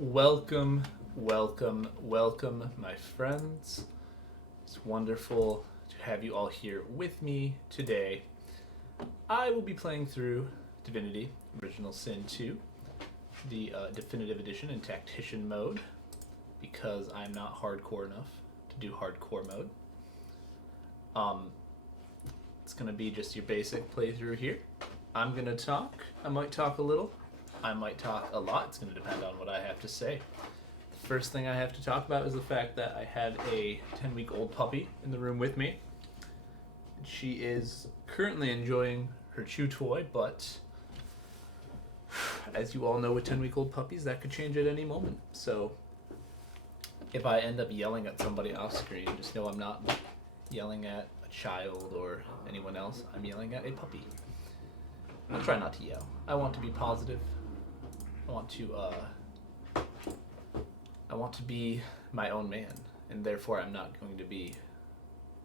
Welcome, welcome, my friends. It's wonderful to have you all here with me today. I will be playing through Divinity Original Sin 2, the definitive edition in tactician mode, because I'm not hardcore enough to do hardcore mode. It's going to be just your basic playthrough here. I'm going to talk. I might talk a little. I might talk a lot. It's going to depend on what I have to say. The first thing I have to talk about is the fact that I had a 10-week-old puppy in the room with me. She is currently enjoying her chew toy, but as you all know with 10-week-old puppies, that could change at any moment. So if I end up yelling at somebody off screen, just know I'm not yelling at a child or anyone else. I'm yelling at a puppy. I'll try not to yell. I want to be positive. I want to be my own man, and therefore I'm not going to be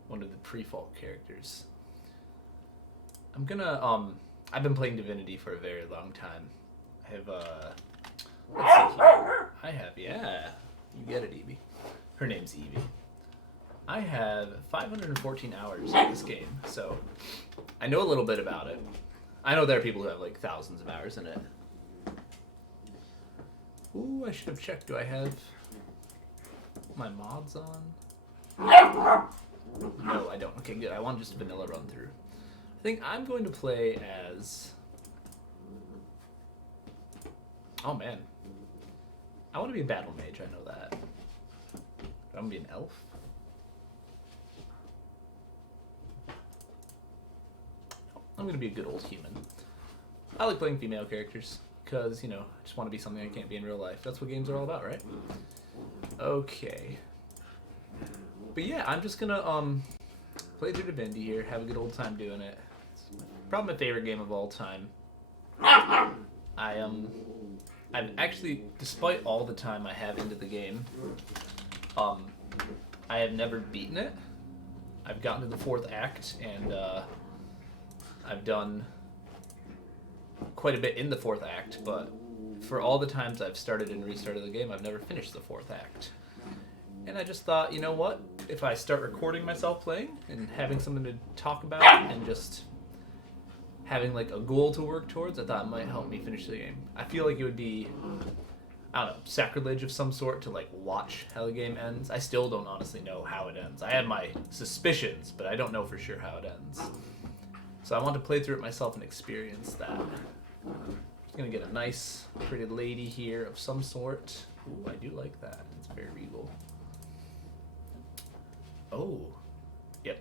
one of the pre-fault characters. I've been playing Divinity for a very long time. I have, yeah. You get it, Evie. Her name's Evie. I have 514 hours in this game, so I know a little bit about it. I know there are people who have like thousands of hours in it. Ooh, I should have checked. Do I have my mods on? No, I don't. Okay, good. I want just a vanilla run through. I think I'm going to play as... Oh, man. I want to be a battle mage, I know that. I'm going to be an elf. I'm going to be a good old human. I like playing female characters, because, you know, I just want to be something I can't be in real life. That's what games are all about, right? Okay. But yeah, I'm just going to play through Divinity here, have a good old time doing it. It's probably my favorite game of all time. I've actually, despite all the time I have into the game, I have never beaten it. I've gotten to the 4th act, and I've done quite a bit in the 4th act, but for all the times I've started and restarted the game, I've never finished the 4th act. And I just thought, you know what? If I start recording myself playing and having something to talk about and just having like a goal to work towards, I thought it might help me finish the game. I feel like it would be, I don't know, sacrilege of some sort to like watch how the game ends. I still don't honestly know how it ends. I have my suspicions, but I don't know for sure how it ends. So I want to play through it myself and experience that. I'm just going to get a nice, pretty lady here of some sort. Ooh, I do like that. It's very regal. Oh. Yep.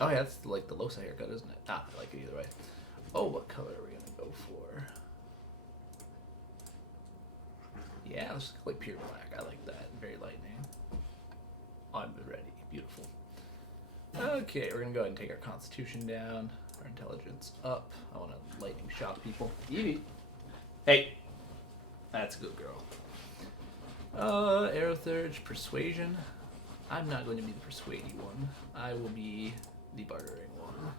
Oh, yeah, that's like the Losa haircut, isn't it? Ah, I like it either way. Oh, what color are we going to go for? Yeah, let's go like pure black. I like that. Very lightning. I'm ready. Beautiful. Okay, we're going to go ahead and take our constitution down. Our intelligence up. I want to lightning shock people. Evie. Hey. That's a good girl. Aerothurge, persuasion. I'm not going to be the persuading one. I will be the bartering one.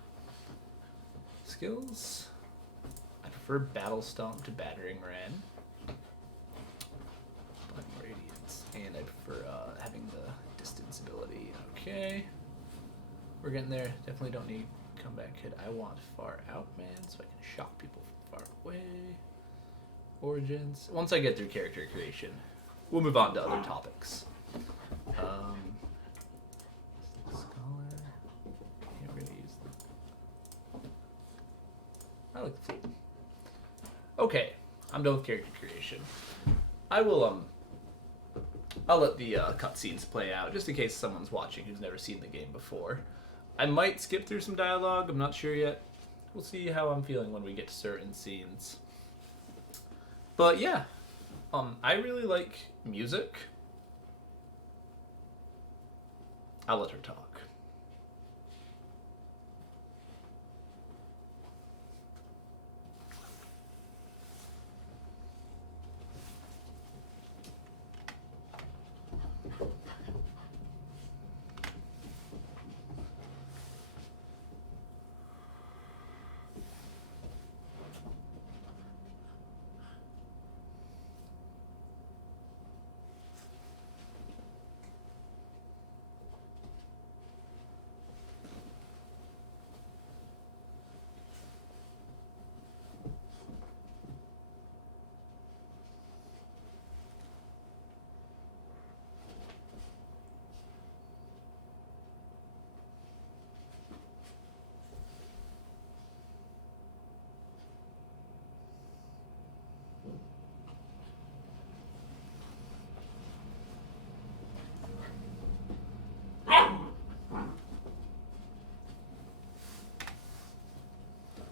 Skills. I prefer battle stomp to battering ram. Radiance. And I prefer having the distance ability. Okay. We're getting there. Definitely don't need comeback kid. I want far out man so I can shock people from far away. Origins. Once I get through character creation, we'll move on to other topics. Scholar. Yeah, we're gonna use the... I like the flute. Okay, I'm done with character creation. I will I'll let the cutscenes play out just in case someone's watching who's never seen the game before. I might skip through some dialogue, I'm not sure yet. We'll see how I'm feeling when we get to certain scenes. But yeah, I really like music. I'll let her talk.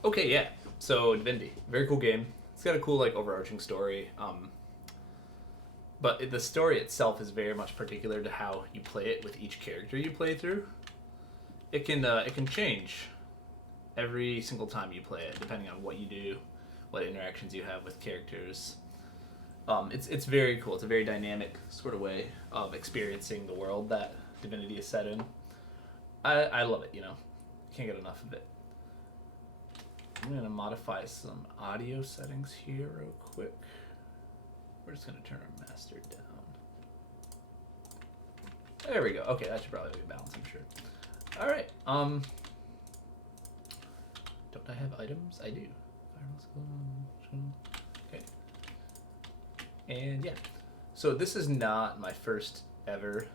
Okay, yeah. So Divinity, very cool game. It's got a cool like overarching story. But the story itself is very much particular to how you play it with each character you play through. It can change every single time you play it, depending on what you do, what interactions you have with characters. It's very cool. It's a very dynamic sort of way of experiencing the world that Divinity is set in. I love it. You know, can't get enough of it. I'm gonna modify some audio settings here real quick. We're just gonna turn our master down. There we go. Okay, that should probably be balanced, I'm sure. All right. Don't I have items? I do. Okay. And yeah. So this is not my first ever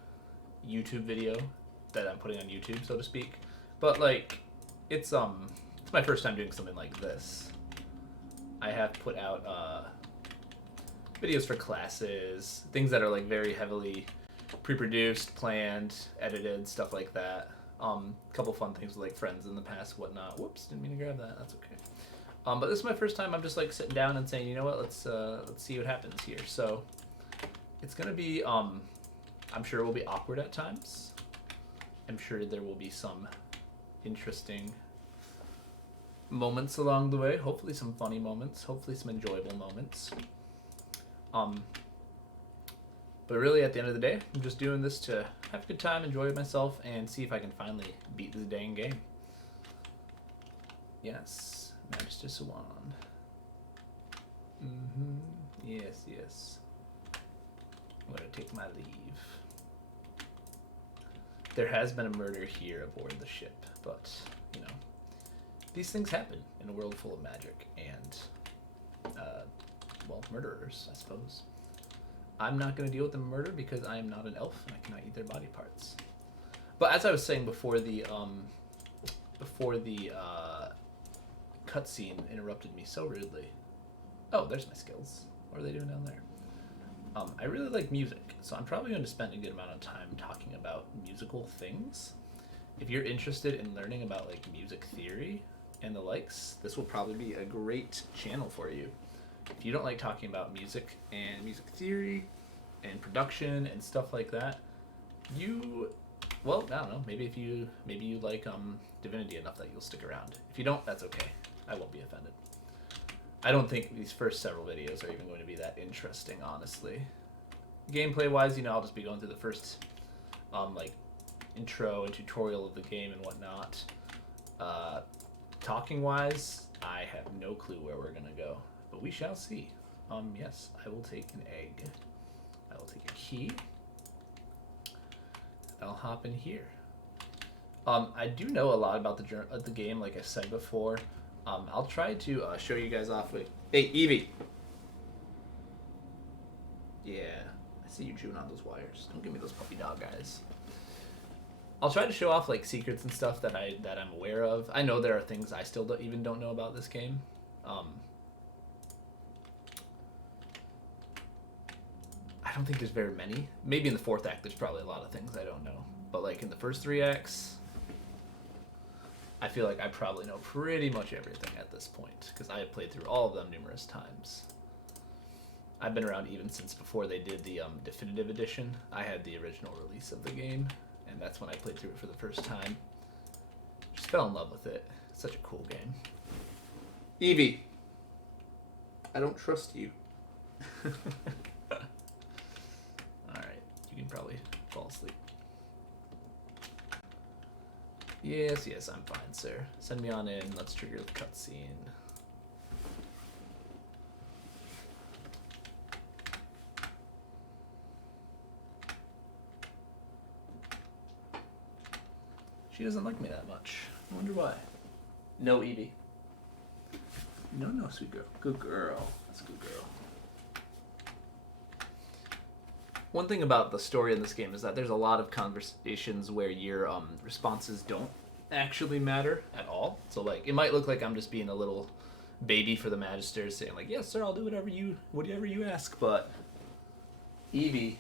YouTube video that I'm putting on YouTube, so to speak. But like, it's my first time doing something like this. I have put out videos for classes, things that are like very heavily pre-produced, planned, edited, stuff like that. Couple fun things with like friends in the past, whatnot. Whoops, didn't mean to grab that. That's okay. But this is my first time. I'm just like sitting down and saying, you know what, let's see what happens here. So it's gonna be, I'm sure it will be awkward at times. I'm sure there will be some interesting moments along the way. Hopefully some funny moments. Hopefully some enjoyable moments. But really, at the end of the day, I'm just doing this to have a good time, enjoy myself, and see if I can finally beat this dang game. Yes, Magister Swan. Yes, yes. I'm gonna take my leave. There has been a murder here aboard the ship, but, you know, these things happen in a world full of magic and, well, murderers, I suppose. I'm not going to deal with the murder because I am not an elf and I cannot eat their body parts. But as I was saying before the cutscene interrupted me so rudely. Oh, there's my skills. What are they doing down there? I really like music, so I'm probably going to spend a good amount of time talking about musical things. If you're interested in learning about like music theory and the likes, this will probably be a great channel for you. If you don't like talking about music and music theory and production and stuff like that, well, I don't know, maybe you like Divinity enough that you'll stick around. If you don't, that's okay. I won't be offended. I don't think these first several videos are even going to be that interesting, honestly. Gameplay wise, you know, I'll just be going through the first like intro and tutorial of the game and whatnot. Talking wise, I have no clue where we're gonna go. But we shall see. Yes, I will take an egg. I will take a key. I'll hop in here. I do know a lot about the game, like I said before. I'll try to show you guys off. Hey, Evie! Yeah, I see you chewing on those wires. Don't give me those puppy dog eyes. I'll try to show off like secrets and stuff that I'm aware of. I know there are things I still don't know about this game. I don't think there's very many. Maybe in the fourth act there's probably a lot of things I don't know. But like in the first 3 acts, I feel like I probably know pretty much everything at this point, because I have played through all of them numerous times. I've been around even since before they did the definitive edition. I had the original release of the game, and that's when I played through it for the first time. Just fell in love with it. It's such a cool game. Evie, I don't trust you. Alright, you can probably fall asleep. Yes, yes, I'm fine, sir. Send me on in. Let's trigger the cutscene. She doesn't like me that much. I wonder why. No, Evie. No, no, sweet girl. Good girl. That's a good girl. One thing about the story in this game is that there's a lot of conversations where your responses don't actually matter at all. So like, it might look like I'm just being a little baby for the Magister, saying like, "Yes, sir, I'll do whatever you ask." But Evie,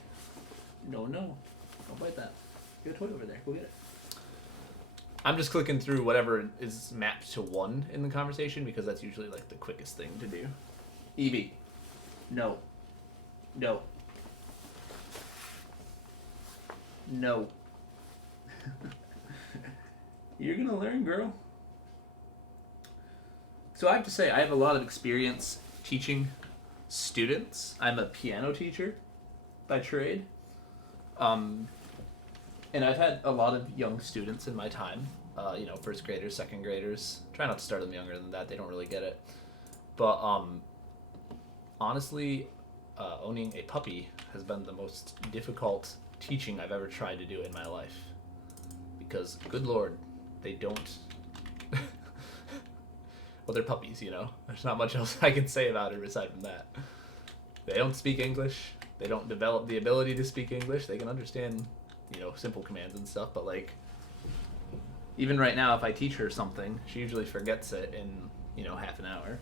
no, don't bite that. You got a toy over there. Go get it. I'm just clicking through whatever is mapped to 1 in the conversation because that's usually like the quickest thing to do. Evie. No. No. No. You're gonna learn, girl. So I have to say, I have a lot of experience teaching students. I'm a piano teacher by trade. And I've had a lot of young students in my time. First graders, second graders. Try not to start them younger than that. They don't really get it. But honestly, owning a puppy has been the most difficult teaching I've ever tried to do in my life. Because, good lord, they don't... well, they're puppies, you know? There's not much else I can say about it aside from that. They don't speak English. They don't develop the ability to speak English. They can understand, simple commands and stuff, but, like, even right now, if I teach her something, she usually forgets it in, half an hour.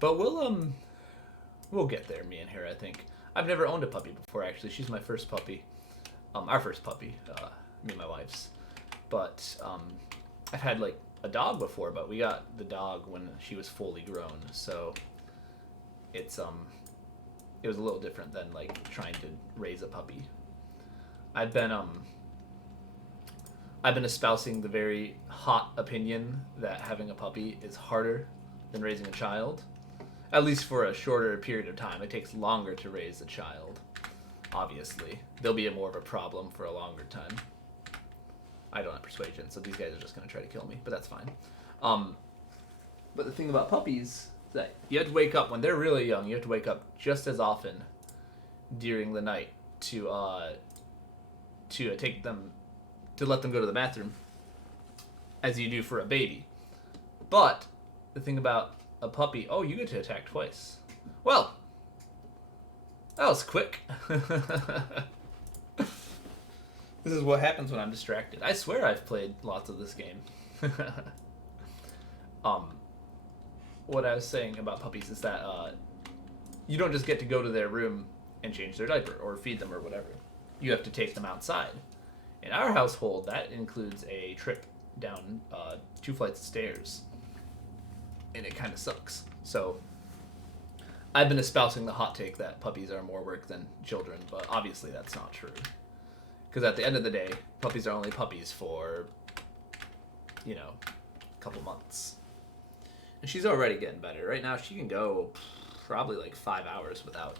But we'll get there, me and her, I think. I've never owned a puppy before, actually. She's my first puppy. Our first puppy, me and my wife's. But I've had, like, a dog before, but we got the dog when she was fully grown, so it was a little different than, like, trying to raise a puppy. I've been espousing the very hot opinion that having a puppy is harder than raising a child, at least for a shorter period of time. It takes longer to raise a child, obviously. There'll be more of a problem for a longer time. I don't have persuasion, so these guys are just going to try to kill me, but that's fine. But the thing about puppies is that you have to wake up, when they're really young, you have to wake up just as often during the night to take them, to let them go to the bathroom as you do for a baby. But the thing about a puppy, oh, you get to attack twice. Well, that was quick. This is what happens when I'm distracted. I swear I've played lots of this game. What I was saying about puppies is that you don't just get to go to their room and change their diaper or feed them or whatever. You have to take them outside. In our household, that includes a trip down 2 flights of stairs. And it kind of sucks. So I've been espousing the hot take that puppies are more work than children, but obviously that's not true. Because at the end of the day, puppies are only puppies for, a couple months. And she's already getting better. Right now, she can go probably like 5 hours without,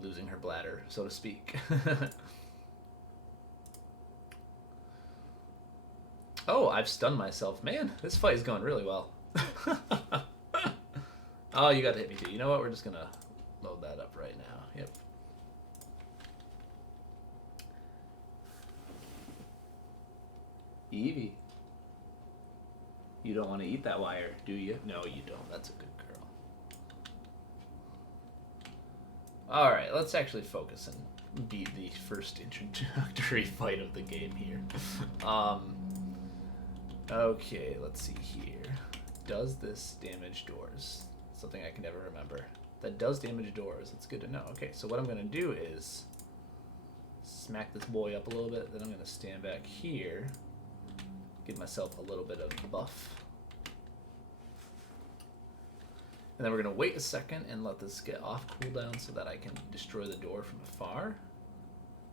losing her bladder, so to speak. Oh, I've stunned myself. Man, this fight is going really well. Oh, you got to hit me too. You know what? We're just going to load that up right now. Yep. Evie, you don't want to eat that wire, do you? No, you don't. That's a good girl. Alright, let's actually focus and beat the first introductory fight of the game here. Okay, let's see here. Does this damage doors? Something I can never remember. That does damage doors. It's good to know. Okay, so what I'm going to do is smack this boy up a little bit. Then I'm going to stand back here. Give myself a little bit of buff. And then we're going to wait a second and let this get off cooldown so that I can destroy the door from afar.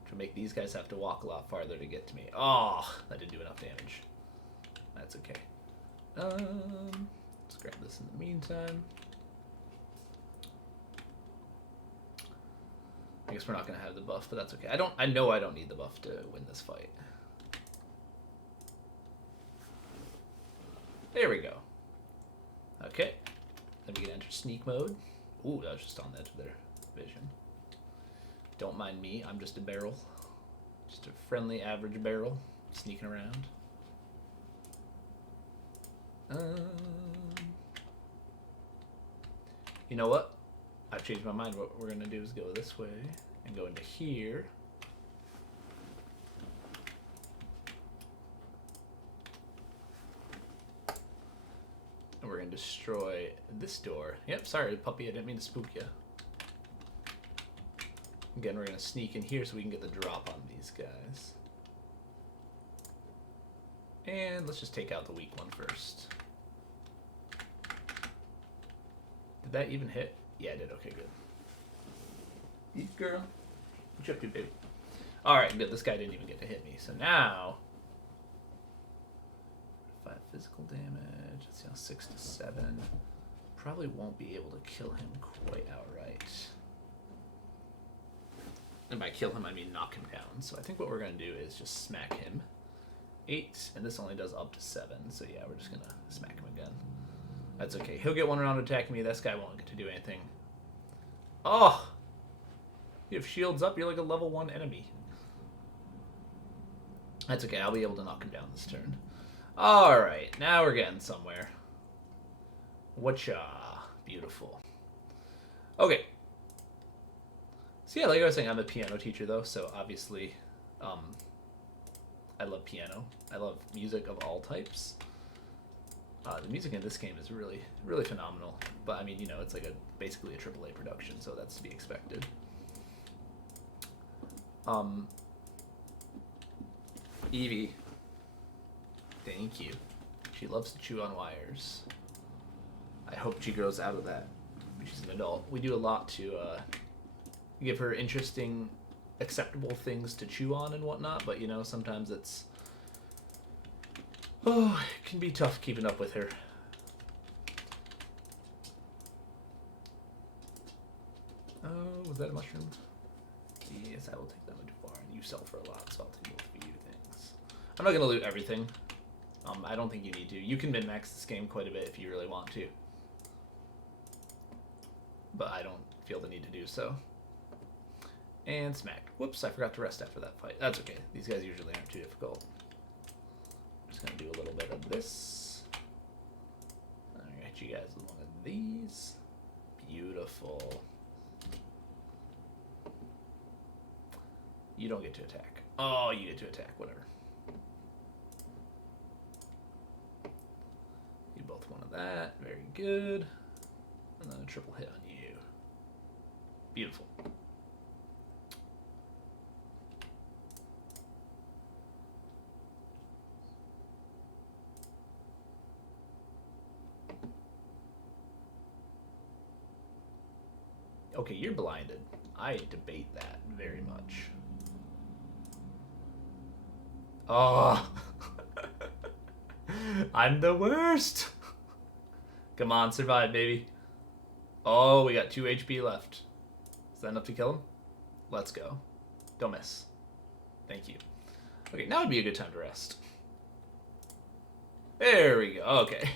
To make these guys have to walk a lot farther to get to me. Oh, that didn't do enough damage. That's okay. Let's grab this in the meantime. I guess we're not going to have the buff, but that's okay. I know I don't need the buff to win this fight. There we go. Okay. Then we can enter sneak mode. Ooh, that was just on the edge of their vision. Don't mind me. I'm just a barrel. Just a friendly, average barrel. Sneaking around. You know what? I've changed my mind. What we're going to do is go this way and go into here. And we're going to destroy this door. Yep, sorry, puppy. I didn't mean to spook you. Again, we're going to sneak in here so we can get the drop on these guys. And let's just take out the weak one first. Did that even hit? Yeah, it did. Okay, good. Eat, girl. What you up to, baby? Alright, good. This guy didn't even get to hit me. So now... 5 physical damage. Let's see, 6 to 7. Probably won't be able to kill him quite outright. And by kill him, I mean knock him down. So I think what we're going to do is just smack him. 8, and this only does up to 7. So yeah, we're just going to smack him again. That's okay. He'll get one round attacking me. This guy won't get to do anything. Oh! You have shields up, you're like a level 1 enemy. That's okay, I'll be able to knock him down this turn. Alright, now we're getting somewhere. Whatcha? Beautiful. Okay. So yeah, like I was saying, I'm a piano teacher though, so obviously I love piano. I love music of all types. The music in this game is really, really phenomenal. But I mean, you know, it's like basically a AAA production, so that's to be expected. Evie. Thank you. She loves to chew on wires. I hope she grows out of that. She's an adult. We do a lot to give her interesting, acceptable things to chew on and whatnot, but you know, sometimes it's... Oh, it can be tough keeping up with her. Oh, was that a mushroom? Yes, I will take that one too far, and you sell for a lot, so I'll take both of you things. I'm not going to loot everything. I don't think you need to. You can min-max this game quite a bit if you really want to. But I don't feel the need to do so. And smack. Whoops, I forgot to rest after that fight. That's okay. These guys usually aren't too difficult. Just going to do a little bit of this. Alright, you guys with one of these. Beautiful. You don't get to attack. Oh, you get to attack. Whatever. You both wanted that. Very good. And then a triple hit on you. Beautiful. Okay, you're blinded. I debate that very much. Oh. I'm the worst. Come on, survive, baby. Oh, we got 2 HP left. Is that enough to kill him? Let's go. Don't miss. Thank you. Okay, now would be a good time to rest. There we go. Okay.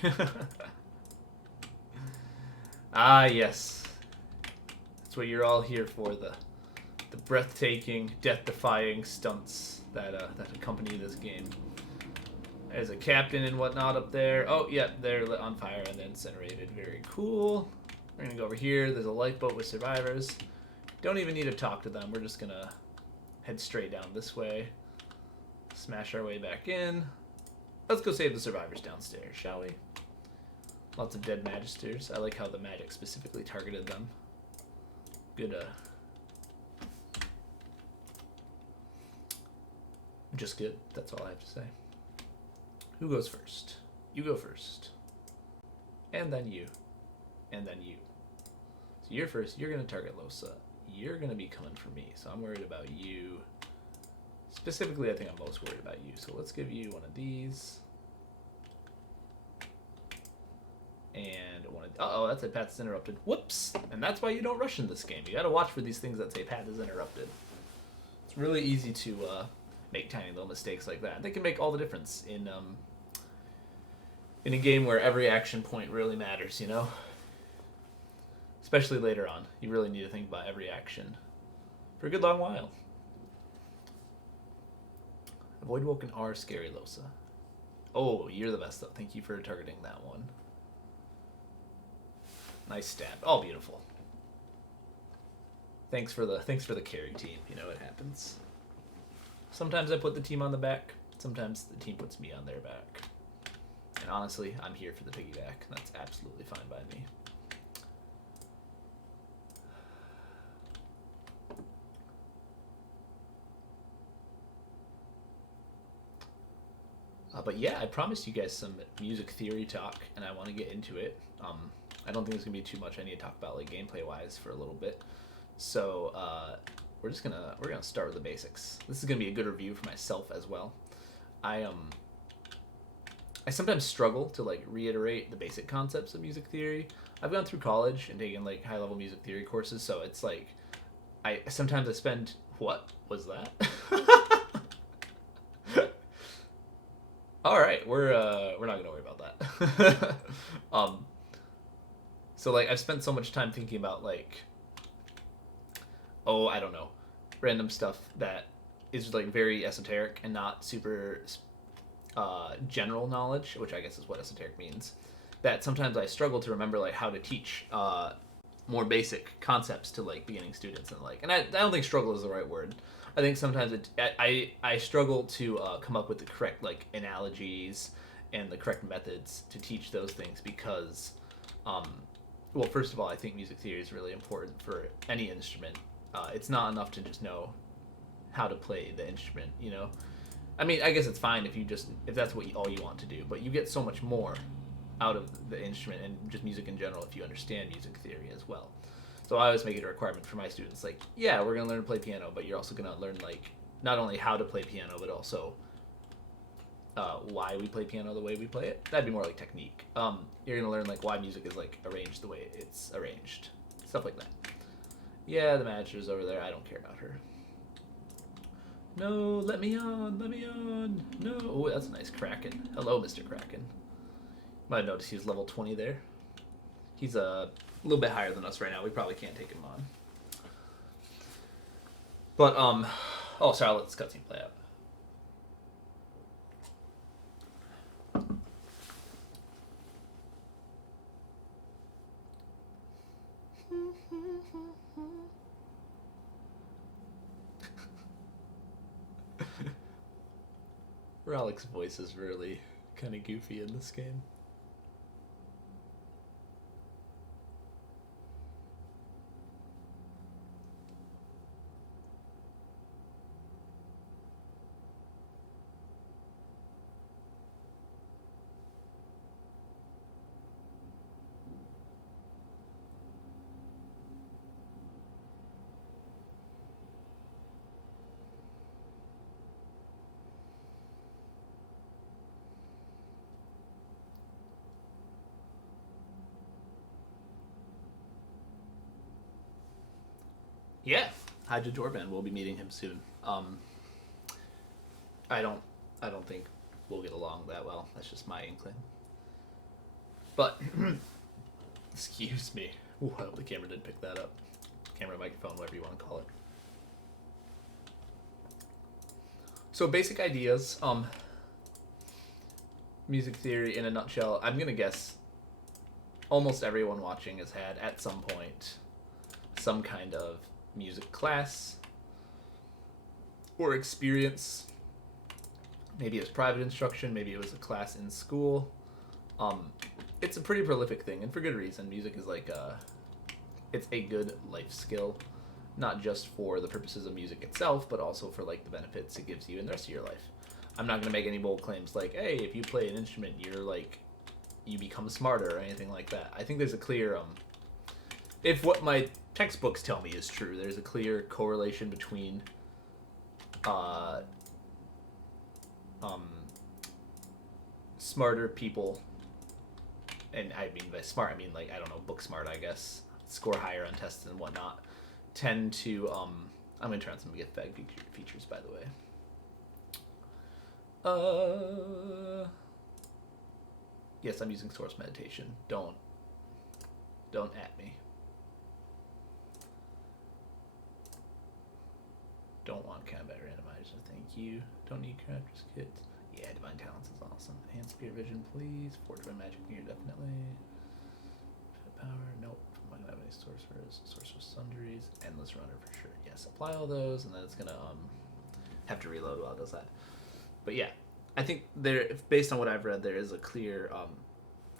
Ah, yes. That's what you're all here for, the breathtaking, death-defying stunts that accompany this game. There's a captain and whatnot up there. Oh, yep, they're lit on fire and incinerated. Very cool. We're gonna go over here. There's a lifeboat with survivors. Don't even need to talk to them. We're just gonna head straight down this way. Smash our way back in. Let's go save the survivors downstairs, shall we? Lots of dead magisters. I like how the magic specifically targeted them. Good, just good. That's all I have to say. Who goes first? You go first. And then you. And then you. So you're first. You're going to target Losa. You're going to be coming for me. So I'm worried about you. Specifically, I think I'm most worried about you. So let's give you one of these. And one of... Uh-oh, that's a path is interrupted. Whoops! And that's why you don't rush in this game. You got to watch for these things that say path is interrupted. It's really easy to make tiny little mistakes like that. They can make all the difference in a game where every action point really matters, you know? Especially later on. You really need to think about every action for a good long while. Avoid Woken R, Scary Losa. Oh, you're the best, though. Thank you for targeting that one. Nice stab. Oh, beautiful. Thanks for the carry team. You know, it happens. Sometimes I put the team on the back. Sometimes the team puts me on their back. And honestly, I'm here for the piggyback. That's absolutely fine by me. But yeah, I promised you guys some music theory talk, and I want to get into it. I don't think there's gonna be too much I need to talk about like gameplay wise for a little bit. So we're gonna start with the basics. This is gonna be a good review for myself as well. I sometimes struggle to like reiterate the basic concepts of music theory. I've gone through college and taken like high level music theory courses, so it's like I spend what was that? All right, we're not gonna worry about that. So like I've spent so much time thinking about like, oh, I don't know, random stuff that is like very esoteric and not super general knowledge, which I guess is what esoteric means. That sometimes I struggle to remember like how to teach more basic concepts to like beginning students, and like, and I don't think struggle is the right word. I think sometimes I struggle to come up with the correct like analogies and the correct methods to teach those things because, well, first of all, I think music theory is really important for any instrument. It's not enough to just know how to play the instrument, you know. I mean, I guess it's fine if that's all you want to do, but you get so much more out of the instrument and just music in general if you understand music theory as well. So I always make it a requirement for my students, like, yeah, we're going to learn to play piano, but you're also going to learn, like, not only how to play piano, but also why we play piano the way we play it. That'd be more like technique. You're going to learn, like, why music is, like, arranged the way it's arranged. Stuff like that. Yeah, the manager's over there. I don't care about her. No, let me on. No. Oh, that's a nice Kraken. Hello, Mr. Kraken. Might have noticed he's level 20 there. He's a little bit higher than us right now. We probably can't take him on. But, oh, sorry, I'll let this cutscene play out. Ralik's voice is really kind of goofy in this game. Yeah, Haja Jorban. We'll be meeting him soon. I don't think we'll get along that well. That's just my inkling. But excuse me. Ooh, I hope the camera did pick that up. Camera, microphone, whatever you want to call it. So basic ideas. Music theory in a nutshell. I'm gonna guess almost everyone watching has had at some point some kind of music class or experience. Maybe it was private instruction, maybe it was a class in school. It's a pretty prolific thing, and for good reason. Music is like it's a good life skill, not just for the purposes of music itself, but also for like the benefits it gives you in the rest of your life. I'm not gonna make any bold claims like, hey, if you play an instrument, you become smarter or anything like that. I think there's a clear if what my textbooks tell me is true, there's a clear correlation between smarter people, and I mean by smart, I mean like, I don't know, book smart, I guess, score higher on tests and whatnot, tend to I'm gonna turn on some get fag features, by the way. Yes, I'm using source meditation. Don't at me. Don't want combat randomizer, thank you. Don't need characters kits. Yeah, Divine Talents is awesome. Enhanced Spirit Vision, please. Forge by Magic Mirror, definitely. Power, nope. I'm not gonna have any sorcerers. Sorcerer's Sundries. Endless Runner for sure. Yes, apply all those, and then it's gonna have to reload while it does that. But yeah, I think based on what I've read, there is a clear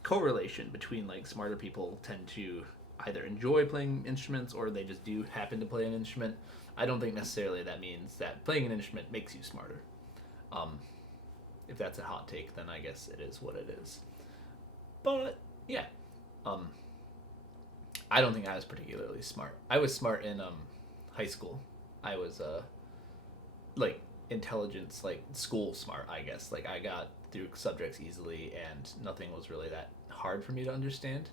correlation between like smarter people tend to either enjoy playing instruments or they just do happen to play an instrument. I don't think necessarily that means that playing an instrument makes you smarter. if that's a hot take, then I guess it is what it is. But yeah, I don't think I was particularly smart. I was smart in high school. I was like intelligence, like school smart, I guess. Like I got through subjects easily, and nothing was really that hard for me to understand.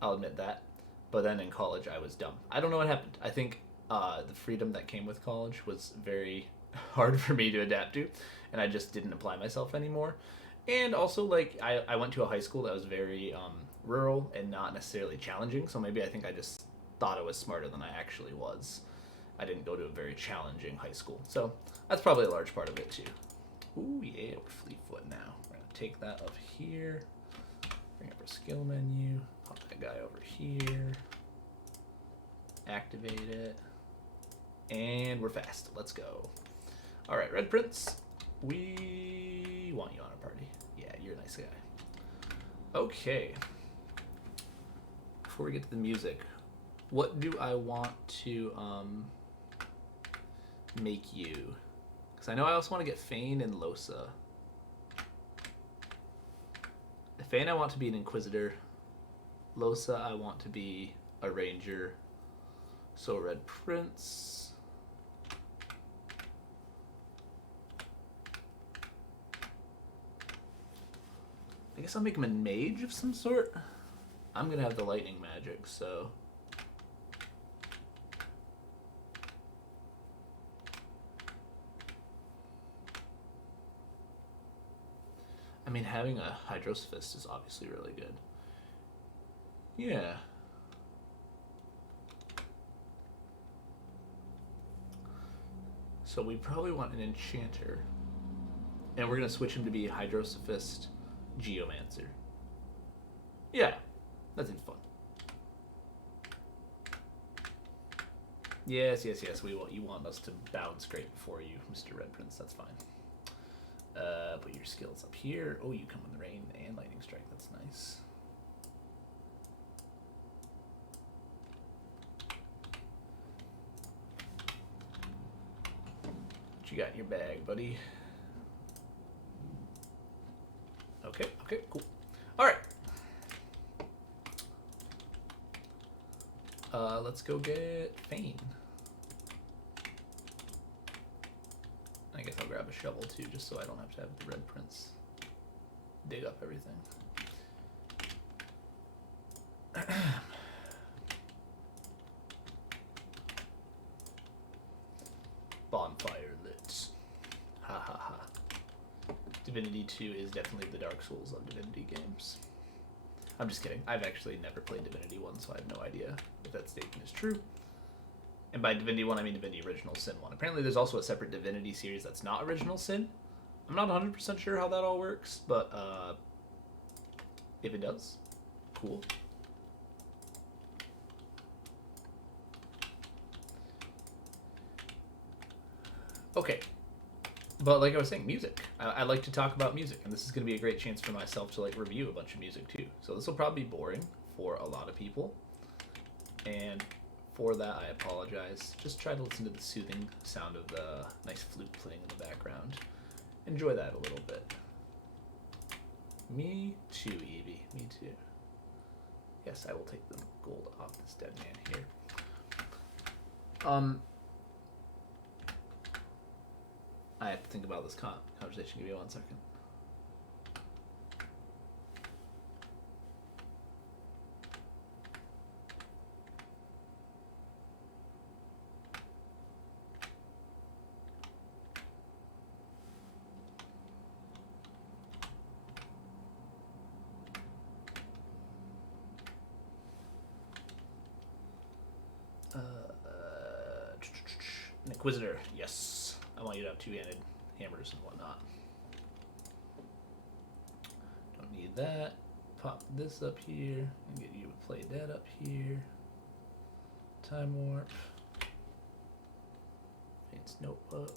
I'll admit that. But then in college, I was dumb. I don't know what happened. I think the freedom that came with college was very hard for me to adapt to, and I just didn't apply myself anymore. And also, like, I went to a high school that was very rural and not necessarily challenging, so maybe I think I just thought I was smarter than I actually was. I didn't go to a very challenging high school, so that's probably a large part of it, too. Ooh, yeah, we're Fleetfoot now. We're going to take that up here, bring up our skill menu, pop that guy over here, activate it, and we're fast. Let's go. All right, Red Prince, we want you on our party. Yeah, you're a nice guy. Okay. Before we get to the music, what do I want to make you? Because I know I also want to get Fane and Losa. Fane, I want to be an Inquisitor. Losa, I want to be a Ranger. So Red Prince. I guess I'll make him a mage of some sort. I'm gonna have the lightning magic, so. I mean, having a Hydros Fist is obviously really good. Yeah. So we probably want an Enchanter. And we're gonna switch him to be Hydros Fist Geomancer. Yeah, that seems fun. Yes, we want, you want us to bounce great before you, Mr. Red Prince, that's fine. Put your skills up here. Oh, you come with rain and lightning strike, that's nice. What you got in your bag, buddy? Okay, cool. Alright. Let's go get Fane. I guess I'll grab a shovel too, just so I don't have to have the Red Prince dig up everything. Bonfire lit. Ha ha ha. Divinity 2 is definitely the Dark Souls of Divinity games. I'm just kidding. I've actually never played Divinity 1, so I have no idea if that statement is true. And by Divinity 1, I mean Divinity Original Sin 1. Apparently there's also a separate Divinity series that's not Original Sin. I'm not 100% sure how that all works, but if it does, cool. Okay. But like I was saying, music. I like to talk about music, and this is going to be a great chance for myself to like review a bunch of music too. So this will probably be boring for a lot of people, and for that I apologize. Just try to listen to the soothing sound of the nice flute playing in the background. Enjoy that a little bit. Me too, Evie. Me too. Yes, I will take the gold off this dead man here. I have to think about this conversation. Give me 1 second. An Inquisitor, yes. I want you to have two-handed hammers and whatnot. Don't need that. Pop this up here and get you to play that up here. Time warp. Fate's notebook.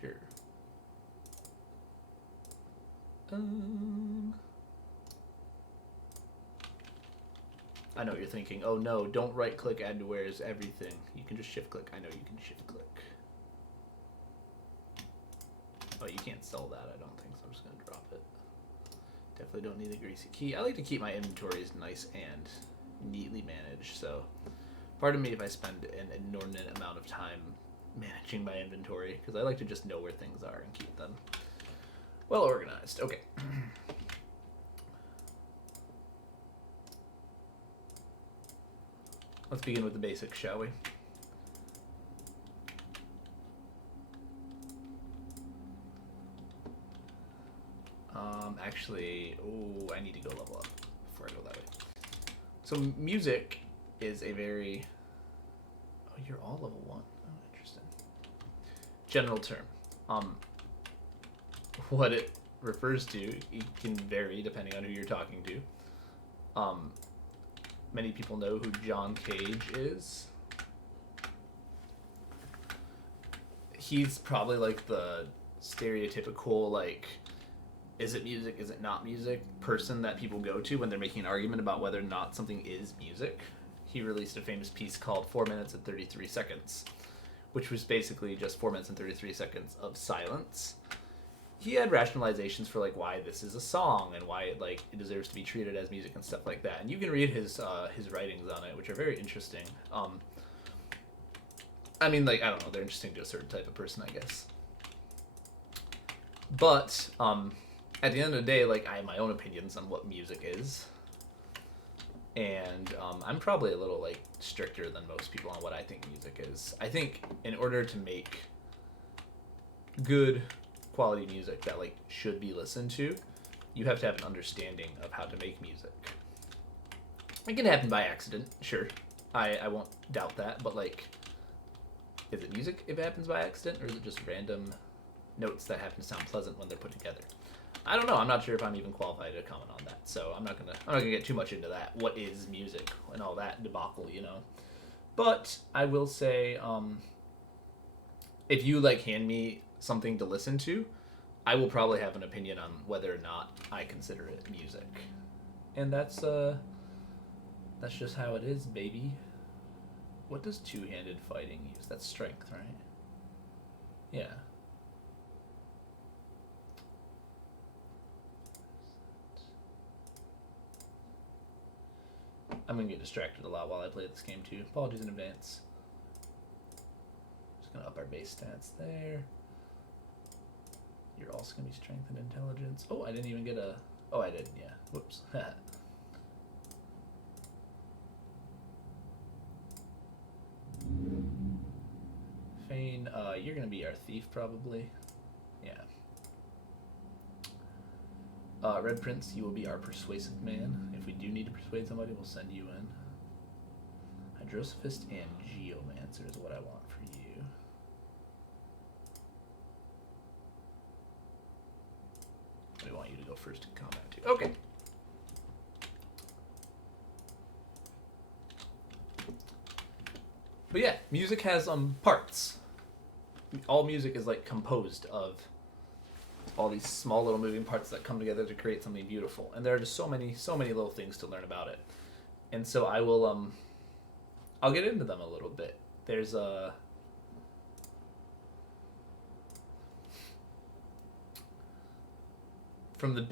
Sure. I know what you're thinking. Oh no, don't right click add to where's everything. You can just shift click. I know you can shift click. Oh, you can't sell that, I don't think, so I'm just going to drop it. Definitely don't need a greasy key. I like to keep my inventories nice and neatly managed, so pardon me if I spend an inordinate amount of time managing my inventory, because I like to just know where things are and keep them well organized. Okay. Let's begin with the basics, shall we? Actually, oh, I need to go level up before I go that way. So music is a very... Oh, you're all level 1. Oh, interesting. General term. What it refers to, it can vary depending on who you're talking to. Many people know who John Cage is. He's probably like the stereotypical, like, is it music, is it not music person that people go to when they're making an argument about whether or not something is music. He released a famous piece called 4 minutes and 33 seconds, which was basically just 4 minutes and 33 seconds of silence. He had rationalizations for like why this is a song and why it deserves to be treated as music and stuff like that. And you can read his writings on it, which are very interesting. I mean, like, I don't know, they're interesting to a certain type of person, I guess. But at the end of the day, like, I have my own opinions on what music is. And I'm probably a little, like, stricter than most people on what I think music is. I think in order to make good quality music that, like, should be listened to, you have to have an understanding of how to make music. It can happen by accident, sure. I won't doubt that, but, like, is it music if it happens by accident, or is it just random notes that happen to sound pleasant when they're put together? I don't know. I'm not sure if I'm even qualified to comment on that, so I'm not gonna get too much into that. What is music and all that debacle, you know? But I will say, if you like hand me something to listen to, I will probably have an opinion on whether or not I consider it music, and that's just how it is, baby. What does two-handed fighting use? That's strength, right? Yeah. I'm gonna get distracted a lot while I play this game too. Apologies in advance. Just gonna up our base stats there. You're also gonna be strength and intelligence. Oh, I didn't even get a... Oh, I did, yeah. Whoops. Fane, you're gonna be our thief probably. Yeah. Red Prince, you will be our persuasive man. If we do need to persuade somebody, we'll send you in. Hydrosophist and Geomancer is what I want for you. We want you to go first in combat too. Okay. But yeah, music has parts. All music is like composed of all these small little moving parts that come together to create something beautiful. And there are just so many little things to learn about it. And so I will I'll get into them a little bit. There's from the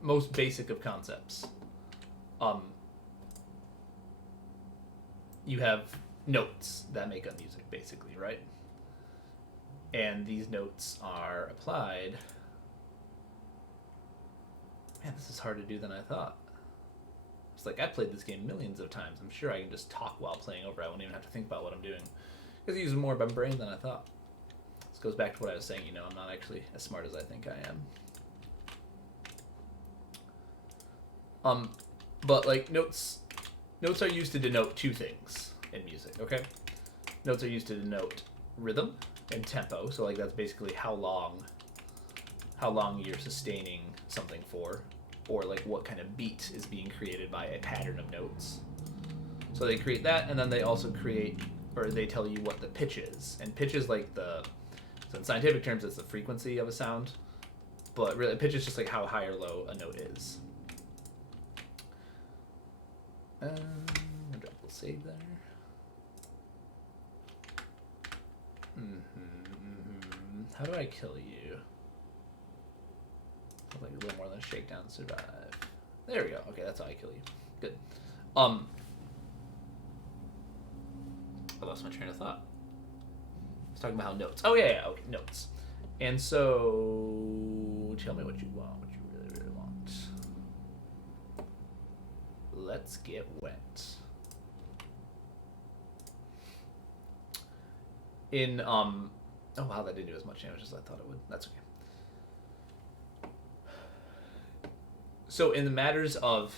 most basic of concepts. You have notes that make up music, basically, right? And these notes are applied. Man, this is harder to do than I thought. It's like, I've played this game millions of times. I'm sure I can just talk while playing over. I won't even have to think about what I'm doing. Because I use more of my brain than I thought. This goes back to what I was saying, you know, I'm not actually as smart as I think I am. But, like, notes are used to denote two things in music, okay? Notes are used to denote rhythm and tempo, so like that's basically how long you're sustaining something for, or like what kind of beat is being created by a pattern of notes. So they create that, and then they also create, or they tell you what the pitch is. And pitch is like so in scientific terms it's the frequency of a sound, but really pitch is just like how high or low a note is. I'll drop a save there. how do I kill you? Like a little more than a shakedown, survive. There we go. Okay, that's how I kill you. Good. I lost my train of thought. I was talking about how notes. Oh yeah, okay, notes. And so, tell me what you want, what you really, really want. Let's get wet. Oh wow, that didn't do as much damage as I thought it would. That's okay. So in the matters of,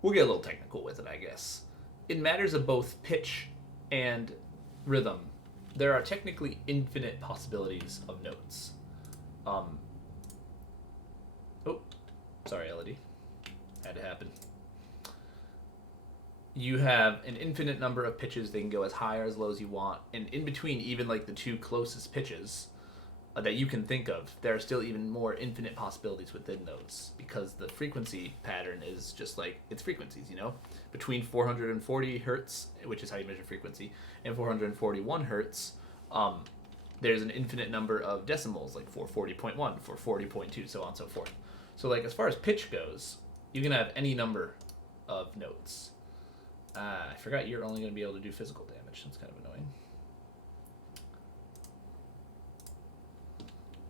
we'll get a little technical with it, I guess. In matters of both pitch and rhythm, there are technically infinite possibilities of notes. Oh, sorry, Elodie. Had to happen. You have an infinite number of pitches. They can go as high or as low as you want. And in between, even like the two closest pitches that you can think of, there are still even more infinite possibilities within those, because the frequency pattern is just like, it's frequencies, you know? Between 440 hertz, which is how you measure frequency, and 441 hertz, there's an infinite number of decimals, like 440.1, 440.2, so on and so forth. So like as far as pitch goes, you can have any number of notes. I forgot you're only going to be able to do physical damage. That's kind of annoying.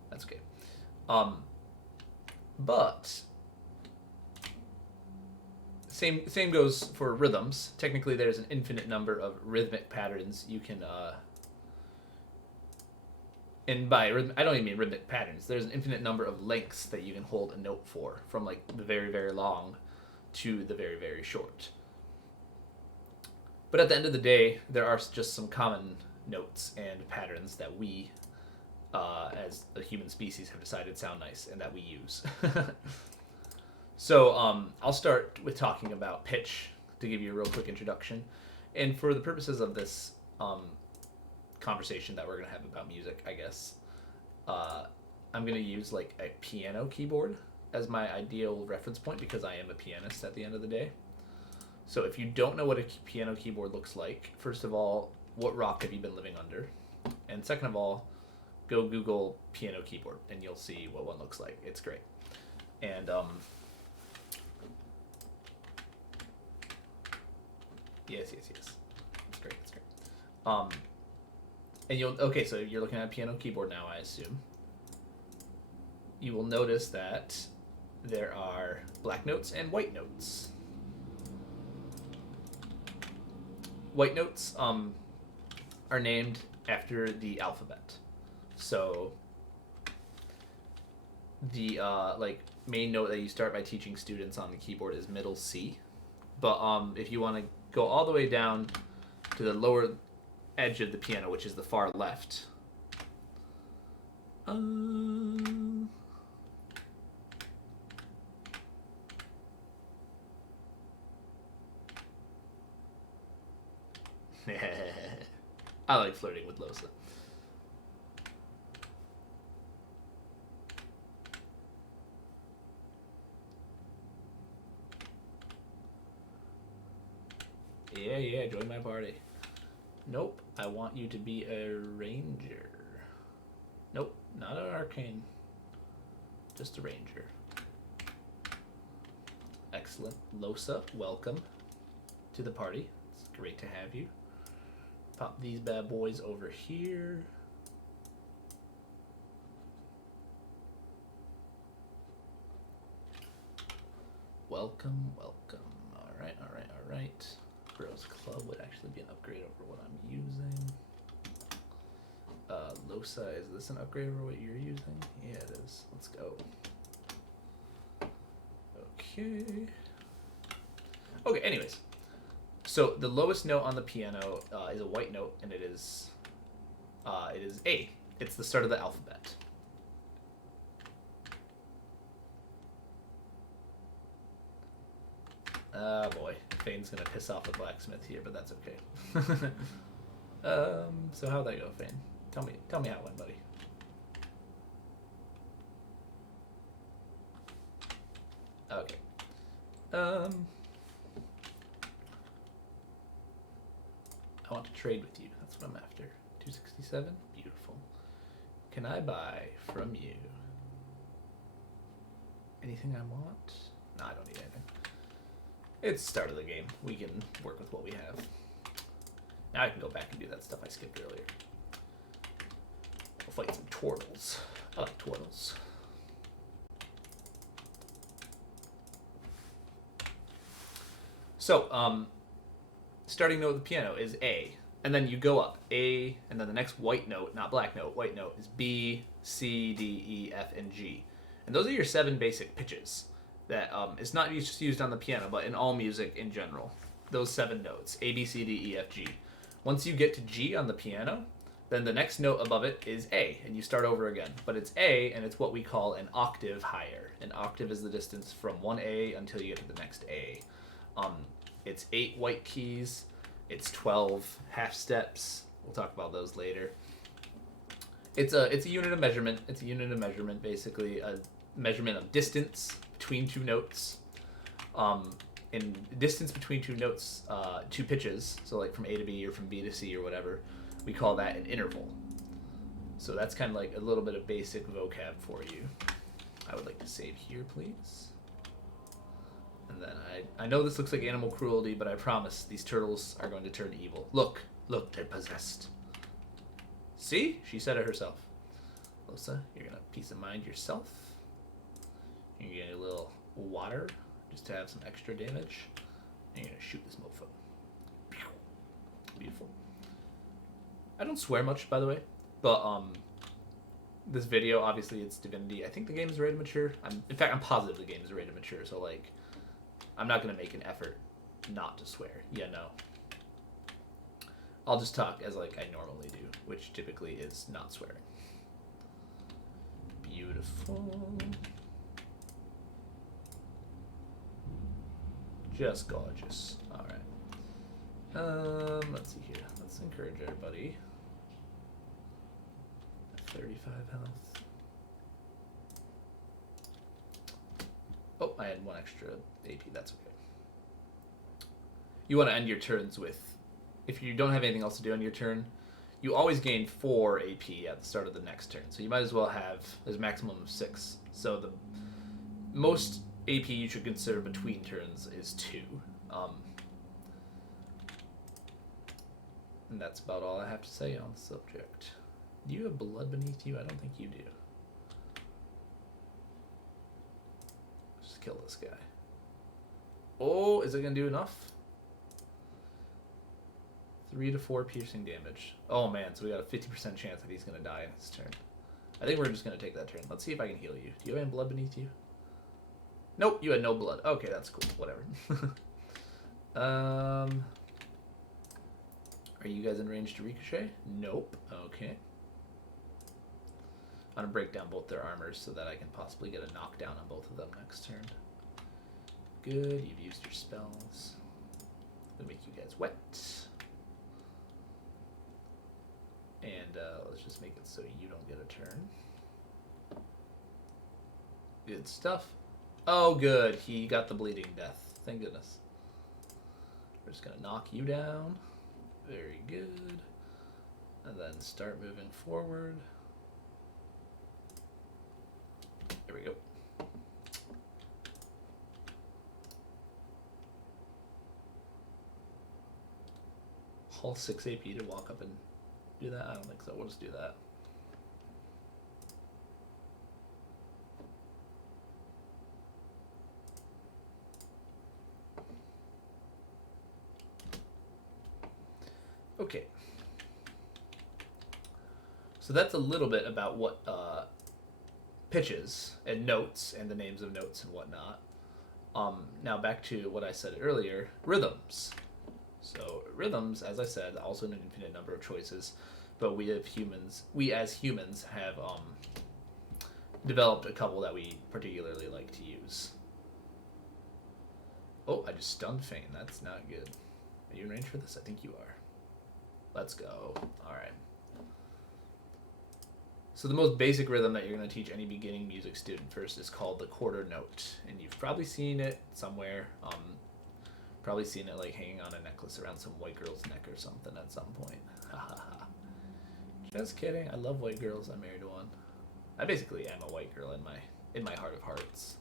That's okay. But same goes for rhythms. Technically, there's an infinite number of rhythmic patterns you can. And by rhythm, I don't even mean rhythmic patterns. There's an infinite number of lengths that you can hold a note for, from like the very, very long to the very, very short. But at the end of the day, there are just some common notes and patterns that we, as a human species, have decided sound nice and that we use. So I'll start with talking about pitch to give you a real quick introduction. And for the purposes of this conversation that we're going to have about music, I guess, I'm going to use like a piano keyboard as my ideal reference point, because I am a pianist at the end of the day. So if you don't know what a piano keyboard looks like, first of all, what rock have you been living under? And second of all, go Google piano keyboard and you'll see what one looks like. It's great. And yes. It's great. And okay, so you're looking at a piano keyboard now, I assume. You will notice that there are black notes and white notes. White notes are named after the alphabet. So the main note that you start by teaching students on the keyboard is middle C. But if you want to go all the way down to the lower edge of the piano, which is the far left, I like flirting with Losa. Yeah, join my party. Nope, I want you to be a ranger. Nope, not an arcane. Just a ranger. Excellent. Losa, welcome to the party. It's great to have you. Pop these bad boys over here. Losa. Welcome. All right. Bros Club would actually be an upgrade over what I'm using. Losa, is this an upgrade over what you're using? Yeah, it is. Let's go. Okay, anyways. So the lowest note on the piano is a white note, and it is A. It's the start of the alphabet. Ah, boy. Fane's gonna piss off the blacksmith here, but that's okay. So how'd that go, Fane? Tell me how it went, buddy. Okay. I want to trade with you. That's what I'm after. 267. Beautiful. Can I buy from you anything I want? No, I don't need anything. It's the start of the game. We can work with what we have. Now I can go back and do that stuff I skipped earlier. We'll fight some turtles. I like turtles. So, starting note of the piano is A, and then you go up A, and then the next white note, not black note, white note is B, C, D, E, F, and G. And those are your 7 basic pitches that is not just used on the piano, but in all music in general. Those 7 notes, A, B, C, D, E, F, G. Once you get to G on the piano, then the next note above it is A, and you start over again. But it's A, and it's what we call an octave higher. An octave is the distance from one A until you get to the next A. It's 8 white keys. It's 12 half steps. We'll talk about those later. It's a unit of measurement. It's a unit of measurement, basically a measurement of distance between 2 notes. In distance between 2 notes, 2 pitches, so like from A to B or from B to C or whatever, we call that an interval. So that's kind of like a little bit of basic vocab for you. I would like to save here, please. And then I know this looks like animal cruelty, but I promise these turtles are going to turn evil. Look, they're possessed. See? She said it herself. Losa, you're going to peace of mind yourself. You're going to get a little water just to have some extra damage. And you're going to shoot this mofo. Beautiful. I don't swear much, by the way, but this video, obviously, it's Divinity. I think the game is rated mature. In fact, I'm positive the game is rated mature, so like, I'm not going to make an effort not to swear. Yeah, no. I'll just talk as like I normally do, which typically is not swearing. Beautiful. Just gorgeous. All right. Let's see here. Let's encourage everybody. 35 health. Oh, I had 1 extra AP. That's okay. You want to end your turns with, if you don't have anything else to do on your turn, you always gain 4 AP at the start of the next turn. So you might as well have, there's a maximum of 6. So the most AP you should consider between turns is 2. And that's about all I have to say on the subject. Do you have blood beneath you? I don't think you do. Just kill this guy. Oh, is it going to do enough? 3 to 4 piercing damage. Oh man, so we got a 50% chance that he's going to die in his turn. I think we're just going to take that turn. Let's see if I can heal you. Do you have any blood beneath you? Nope, you had no blood. Okay, that's cool. Whatever. Are you guys in range to ricochet? Nope. Okay. I'm going to break down both their armors so that I can possibly get a knockdown on both of them next turn. Good, you've used your spells. I'm going to make you guys wet. And let's just make it so you don't get a turn. Good stuff. Oh, good. He got the bleeding death. Thank goodness. We're just going to knock you down. Very good. And then start moving forward. There we go. Haul 6 AP to walk up and do that? I don't think so. We'll just do that. Okay. So that's a little bit about what pitches and notes and the names of notes and whatnot. Now back to what I said earlier, rhythms. So rhythms, as I said, also an infinite number of choices, but we as humans have developed a couple that we particularly like to use. Oh, I just stunned Fane. That's not good. Are you in range for this? I think you are. Let's go. All right. So the most basic rhythm that you're going to teach any beginning music student first is called the quarter note, and you've probably seen it somewhere. Probably seen it like hanging on a necklace around some white girl's neck or something at some point. Just kidding. I love white girls. I'm married to one. I basically am a white girl in my heart of hearts.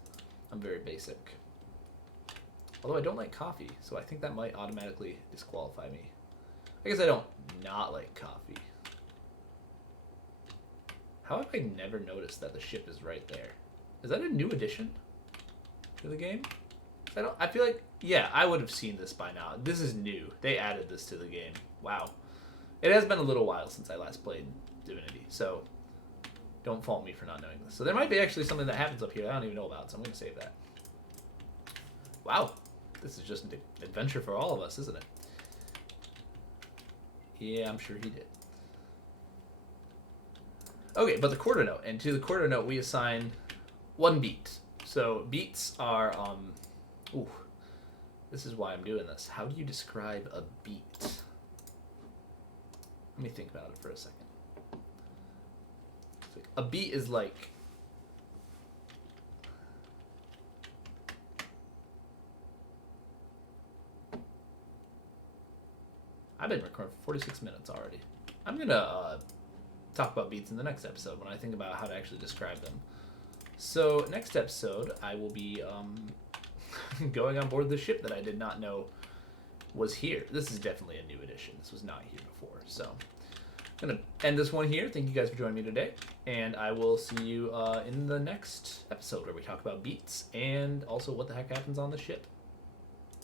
I'm very basic. Although I don't like coffee, so I think that might automatically disqualify me. I guess I don't not like coffee. How have I never noticed that the ship is right there? Is that a new addition to the game? I feel like, yeah, I would have seen this by now. This is new. They added this to the game. Wow. It has been a little while since I last played Divinity, so don't fault me for not knowing this. So there might be actually something that happens up here I don't even know about, so I'm going to save that. Wow. This is just an adventure for all of us, isn't it? Yeah, I'm sure he did. Okay, but the quarter note. And to the quarter note, we assign 1 beat. So beats are, ooh, this is why I'm doing this. How do you describe a beat? Let me think about it for a second. A beat is like, I've been recording for 46 minutes already. I'm going to talk about beats in the next episode when I think about how to actually describe them. So next episode, I will be going on board the ship that I did not know was here. This is definitely a new addition. This was not here before. So I'm going to end this one here. Thank you guys for joining me today. And I will see you in the next episode where we talk about beats and also what the heck happens on the ship.